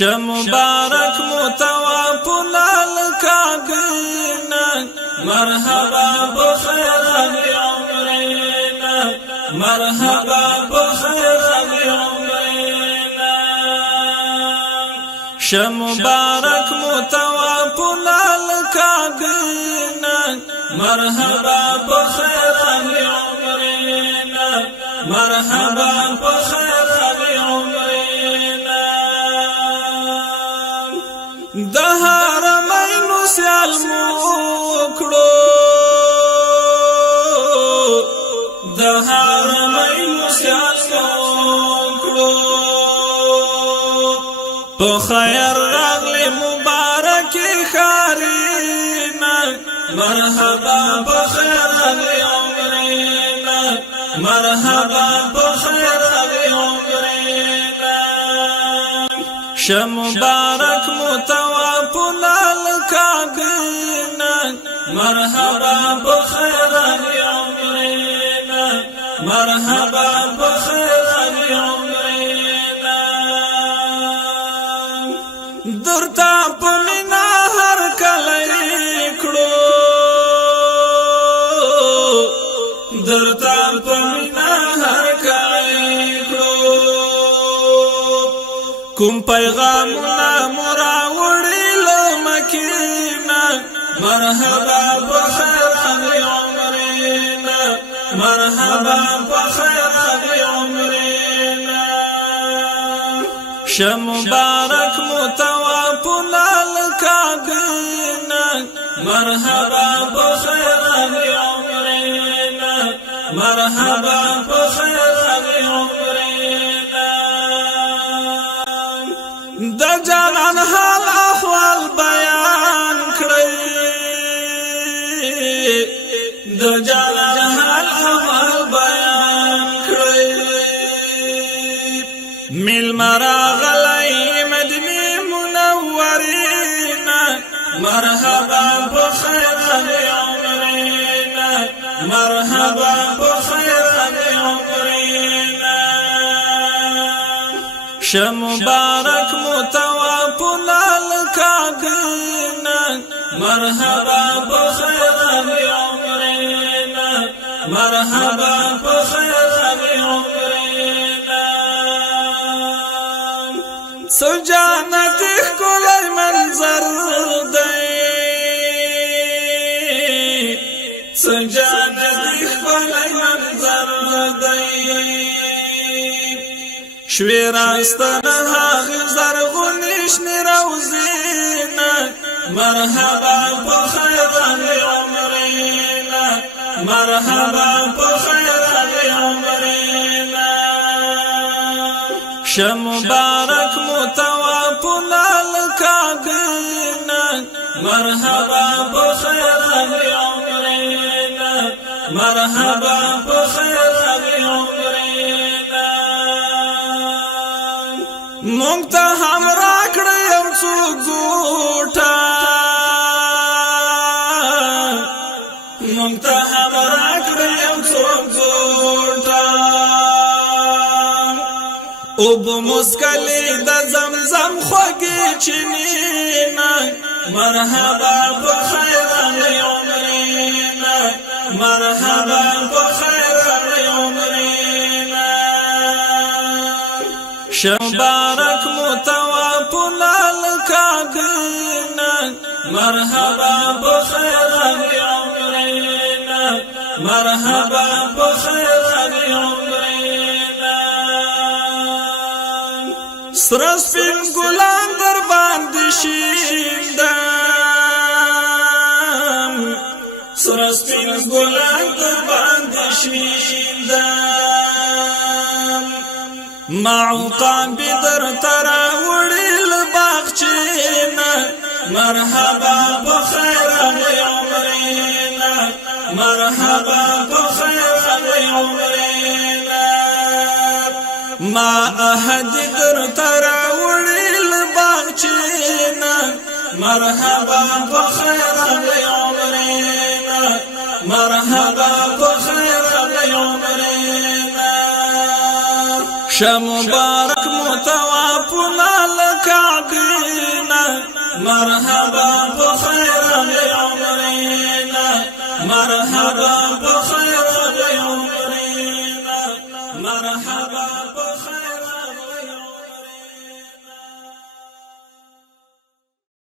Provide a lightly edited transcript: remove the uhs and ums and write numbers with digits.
مبارک متوافنا لکابینا مرحبا بخیر خلی عمرینا مرحبا بخیر خلی عمرینا مبارک متوافنا لکابینا مرحبا بخیر خلی عمرینا مرحبا بخیر خلی عمرینا د حرمینو سیال موکړو د حرمینو سیال موکړو په خیر راغلی مبارک خارینا مرحبا بخیر خلی عمرینا مرحبا بخیر خلی عمرینا مبارک متوافنا لکابینا مرحبا بخیر خلی عمرینا مرحبا بخیر خلی عمرینا درتا پمینا هر کلی کړو درتا پمینا هر کلی کړو کوم پیغامنا مراوړی لمکینا مرحبا بخیر خلی عمرینا مرحبا بخیر خلی عمرینا مبارک متوافنا لکابینا مرحبا بخیر خلی عمرینا مرحبا بخیر خلی عمرینا د جانان حال احوال بیان کړی د جانان حال احوال بیان کړی مل مراغلی مدینه منورینا مرحبا بخیر خلی عمرینا مرحبا بخیر خلی عمرینا مبارک متوافنا لکابینا مرحبا بخیر خلی عمرینا مرحبا بخیر خلی عمرینا سجانت کلی منظر دی سجانت کلی منظر دی شوی راستن هاغ زرغونیشن روزینا مرحبا بخیر خلی عمرینا مرحبا بخیر خلی عمرینا مبارک متوافنا لکابینا مرحبا بخیر خلی عمرینا مرحبا بخیر خلی عمرینا مونږ ته هم راکړی یو څو ګوټه مونږ ته هم راکړی یو څو ګوټه اوبه مسکلې د زمزم خوږې چینینا مرحبا بخیر خلی عمرینا مرحبا بخیر خلی عمرینا مبارک متوافنا لکابینا مرحبا بخیر خلی عمرینا مرحبا بخیر خلی عمرینا سرسپین ګلان در باندې شیندم سرسپین ګلان در باندې شیندم معوقان بدر تراوړي لباغچینا مرحبا بخیر خلی عمرینا مرحبا بخیر خلی عمرینا ما احد در تراوړي لباغچینا مرحبا بخیر خلی عمرینا مرحبا بخیر خلی عمرینا مبارک متوافنا لکعب مرحبا بخير عمرنا مرحبا